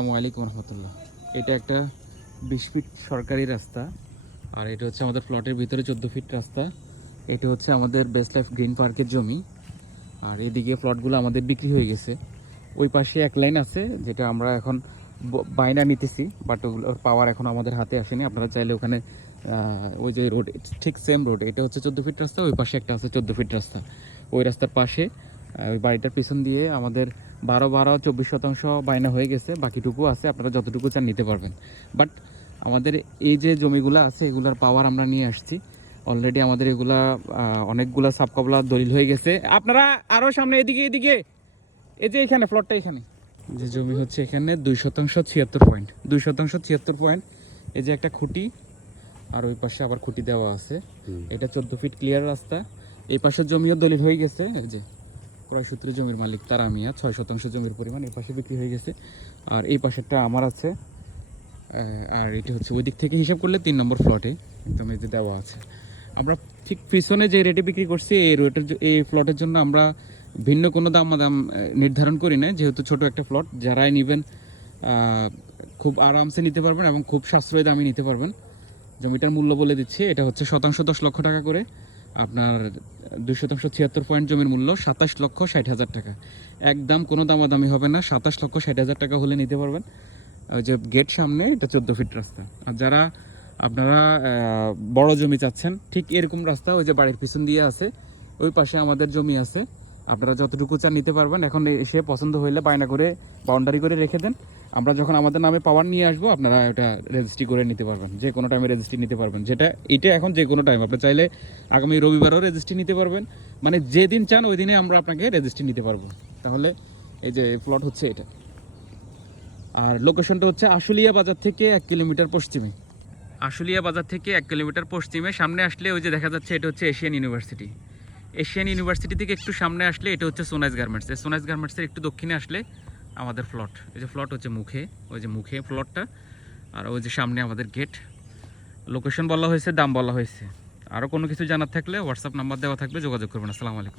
আসসালামু আলাইকুম রহমতুল্লাহ। এটা একটা 20 ফিট সরকারি রাস্তা, আর এটা হচ্ছে আমাদের প্লটের ভিতরে 14 ফিট রাস্তা। এটা হচ্ছে আমাদের বেস্ট লাইফ গ্রিন পার্কের জমি, আর এদিকে প্লটগুলো আমাদের বিক্রি হয়ে গেছে। ওই পাশে এক লাইন আছে যেটা আমরা এখন বায়না নিতেছি, বাট ওগুলোর পাওয়ার এখন আমাদের হাতে আসেনি। আপনারা চাইলে ওখানে ওই যে রোড, ঠিক সেম রোড, এটা হচ্ছে 14 ফিট রাস্তা, ওই পাশে একটা আছে 14 ফিট রাস্তা। ওই রাস্তার পাশে ওই বাড়িটার পিছন দিয়ে আমাদের 12-24% বায়না হয়ে গেছে, বাকিটুকু আছে, আপনারা যতটুকু চান নিতে পারবেন। বাট আমাদের এই যে জমিগুলো আছে এগুলার পাওয়ার আমরা নিয়ে আসছি অলরেডি। আমাদের এগুলা অনেকগুলা সাবকবলা দলিল হয়ে গেছে। আপনারা আরও সামনে এদিকে এদিকে, এই যে এখানে প্লটটা, এখানে যে জমি হচ্ছে এখানে 2% 76 পয়েন্ট। এই যে একটা খুঁটি, আর ওই পাশে আবার খুঁটি দেওয়া আছে। এটা 14 ফিট ক্লিয়ার রাস্তা। এই পাশের জমিও দলিল হয়ে গেছে। এই যে ক্রয় সূত্রে জমির মালিক তারা মিয়া, 6% জমির পরিমাণ এই পাশে বিক্রি হয়ে গেছে। আর এই পাশেরটা আমার আছে। আর এটা হচ্ছে ওই দিক থেকে হিসাব করলে 3 নম্বর প্লটে একদম এই যে দেওয়া আছে। আমরা ঠিক পিছনে যে রেটে বিক্রি করছি এই প্লটের জন্য আমরা ভিন্ন কোনো দাম নির্ধারণ করি না, যেহেতু ছোট একটা প্লট। যারাই নেবেন খুব আরামসে নিতে পারবেন এবং খুব সাশ্রয়ী দামে নিতে পারবেন। জমিটার মূল্য বলে দিচ্ছি, এটা হচ্ছে শতাংশ 10 লক্ষ টাকা করে। আপনার 276 পয়েন্ট জমির মূল্য 27,60,000 টাকা। একদম কোনো দামাদামি হবে না, 27,60,000 টাকা হলে নিতে পারবেন। ওই যে গেট সামনে, এটা 14 ফিট রাস্তা। আর যারা আপনারা বড় জমি চাচ্ছেন, ঠিক এরকম রাস্তা ওই যে বাড়ির পিছন দিয়ে আছে, ওই পাশে আমাদের জমি আছে। আপনারা যতটুকু চান নিতে পারবেন। এখন এসে পছন্দ হইলে বায়না করে বাউন্ডারি করে রেখে দেন। আমরা যখন আমাদের নামে পাওয়ার নিয়ে আসবো আপনারা এটা রেজিস্ট্রি করে নিতে পারবেন, যে কোনো টাইমে রেজিস্ট্রি নিতে পারবেন। এটা এখন যে কোনো টাইম, আপনি চাইলে আগামী রবিবারও রেজিস্ট্রি নিতে পারবেন। মানে যেদিন চান ওই দিনে আমরা আপনাকে রেজিস্ট্রি নিতে পারবো। তাহলে এই যে প্লট হচ্ছে এটা, আর লোকেশনটা হচ্ছে আশুলিয়া বাজার থেকে 1 কিলোমিটার পশ্চিমে। আশুলিয়া বাজার থেকে 1 কিলোমিটার পশ্চিমে সামনে আসলে ওই যে দেখা যাচ্ছে এটা হচ্ছে এশিয়ান ইউনিভার্সিটি। এশিয়ান ইউনিভার্সিটি থেকে একটু সামনে আসলে এটা হচ্ছে সোনাইজ গার্মেন্টস। এই সোনাইজ গার্মেন্টসের একটু দক্ষিণে আসলে আমাদের প্লট। এই যে প্লট হচ্ছে মুখে, ওই যে মুখে প্লটটা, আর ওই যে সামনে আমাদের গেট। লোকেশন বলা হয়েছে, দাম বলা হয়েছে। আরও কোনো কিছু জানার থাকলে হোয়াটসঅ্যাপ নাম্বার দেওয়া থাকবে, যোগাযোগ করবেন। আসসালামু আলাইকুম।